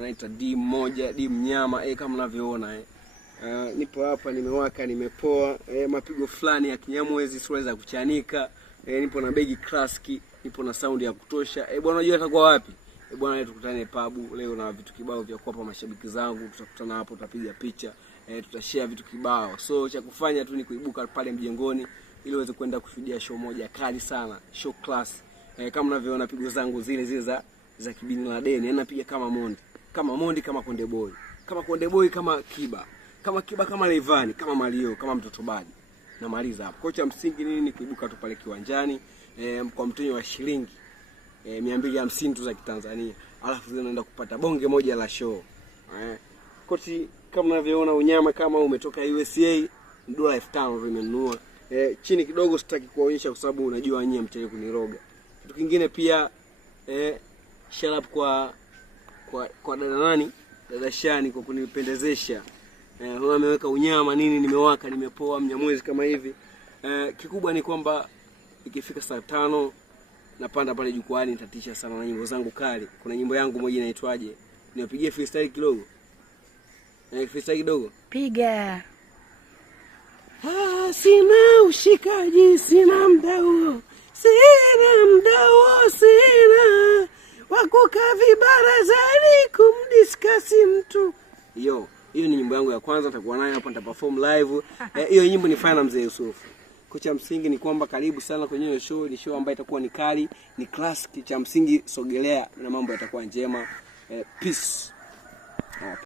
Naitwa D1 D Mnyama kama mnavyoona nipo hapa, nimewaka, nimepoa, mapigo fulani ya Kinyamwezi, sura za kuchanika, nipo na begi klaski, nipo na sound ya kutosha. Bwana unajua atakuwa wapi? Bwana tukutane pub leo na vitu kibao vya kuwapa mashabiki zangu. Tutakutana hapo, tutapiga picha, tutashare vitu kibao. So cha kufanya tu ni kuibuka pale mjengoni ili uweze kwenda kushuhudia show moja kali sana, show class. Kama mnavyoona pigo zangu zile za Kibini Laden, napiga kama Mondi, kama Konde Boy, kama Konde Boy, kama Kiba, kama Levani, kama Mario, kama Mtoto Badi. Namaliza hapo. Kocha msingi nini? Ni kuibuka tu pale kiwanjani kwa mtonyo wa shilingi 250 tu za Kitanzania, alafu zinaenda kupata bonge moja la show. Kochi kama mnavyoona unyama, kama umetoka USA dola 5000 nimenunua. Chini kidogo sitaki kuonyesha kwa sababu unajua nyinyi mtaki kuniroga. Kitu kingine pia shout out kwa dada Shani kwa kunipendezesha. Ameweka unyama nini, nimewaka, nimepoa, Mnyamwezi kama hivi. Kikubwa ni kwamba ikifika saa 5 napanda pale jukwani, nitatisha sana na nyimbo zangu kali. Kuna nyimbo yangu moja inaitwaje, niwapigie freestyle kidogo. Freestyle kidogo piga. Sina ushikaji, sina mdau, sina wakuka vibarazani kumdiskasi mtu. Hiyo ni nyimbo yangu ya kwanza, nitakuwa nayo hapa, nitaperform live. Hiyo nyimbo ni fanya na Mzee Yusufu. Kocha msingi ni kwamba karibu sana kwenye hiyo show. Ni show ambayo itakuwa ni kali, ni classic. Cha msingi sogelea na mambo yatakuwa njema. Peace.